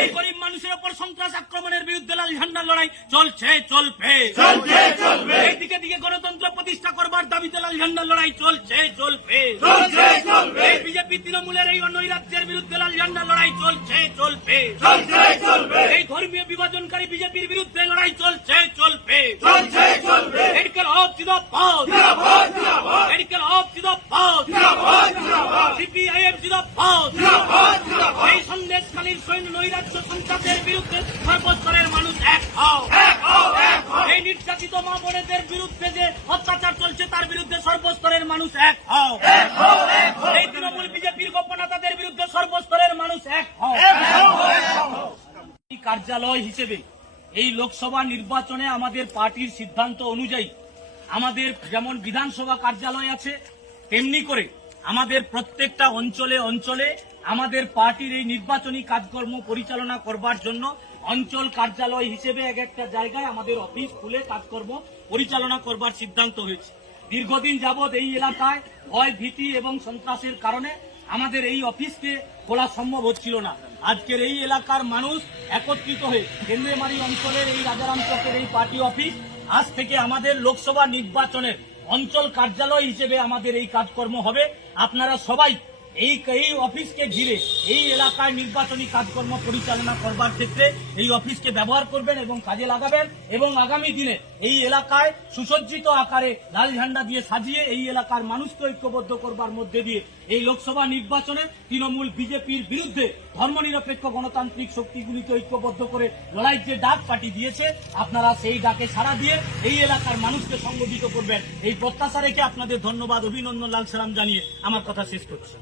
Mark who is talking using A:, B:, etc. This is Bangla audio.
A: এই গরিব মানুষের উপর সন্ত্রাস আক্রমণের বিরুদ্ধে লাল ঝান্ডার লড়াই চলছে চলবে। এইদিকে দিকে গণতন্ত্র প্রতিষ্ঠা করবার দাবিতে লাল ঝান্ডার লড়াই চলছে চলবে। এই বিজেপি তৃণমূলের এই নৈরাজ্যের বিরুদ্ধে লাল ঝান্ডার লড়াই চলছে চলবে। এই ধর্মীয় বিভাজনকারী বিজেপির বিরুদ্ধে লড়াই চলছে চলবে। জিদাবাদ মেডিকেল সৈন্য নৈরাজ্য সন্ত্রাসের বিরুদ্ধে সর্বস্তরের মানুষ এক হও। এই নির্যাতিত মা বোনেদের বিরুদ্ধে যে অত্যাচার চলছে তার বিরুদ্ধে সর্বস্তরের মানুষ এক হও। এই তৃণমূল বিজেপির গোপনেতাদের বিরুদ্ধে সর্বস্তরের মানুষ এক হও। কার্যালয় হিসেবে এই লোকসভা নির্বাচনে আমাদের পার্টির সিদ্ধান্ত অনুযায়ী আমাদের যেমন বিধানসভা কার্যালয় আছে তেমনি করে আমাদের প্রত্যেকটা অঞ্চলে অঞ্চলে আমাদের পার্টির এই নির্বাচনী কাজকর্ম পরিচালনা করবার জন্য অঞ্চল কার্যালয় হিসেবে এক একটা জায়গায় আমাদের অফিস খুলে কাজকর্ম পরিচালনা করবার সিদ্ধান্ত হয়েছে। দীর্ঘদিন যাবৎ এই এলাকায় ভয়, ভীতি এবং সন্ত্রাসের কারণে আমাদের এই অফিসকে খোলা সম্ভব হচ্ছিল না। আজকের এই এলাকার মানুষ একত্রিত হয়ে কেন্দ্রমারি অঞ্চলের এই রাজারাম চকের এই পার্টি অফিস আজ থেকে আমাদের লোকসভা নির্বাচনের অঞ্চল কার্যালয় হিসেবে আমাদের এই কাজকর্ম হবে। আপনারা সবাই এই এই অফিসকে ঘিরে এই এলাকায় নির্বাচনী কাজকর্ম পরিচালনা করবার ক্ষেত্রে এই অফিসকে ব্যবহার করবেন এবং কাজে লাগাবেন এবং আগামী দিনে এই এলাকায় সুসজ্জিত আকারে লাল ঝান্ডা দিয়ে সাজিয়ে এই এলাকার মানুষকে ঐক্যবদ্ধ করবার মধ্যে দিয়ে এই লোকসভা নির্বাচনে তৃণমূল বিজেপির বিরুদ্ধে ধর্মনিরপেক্ষ গণতান্ত্রিক শক্তিগুলিকে ঐক্যবদ্ধ করে লড়াই যে ডাক পার্টি দিয়েছে, আপনারা সেই ডাকে সাড়া দিয়ে এই এলাকার মানুষকে সংগঠিত করবেন। এই প্রত্যাশা রেখে আপনাদের ধন্যবাদ, অভিনন্দন, লাল সালাম জানিয়ে আমার কথা শেষ করছি।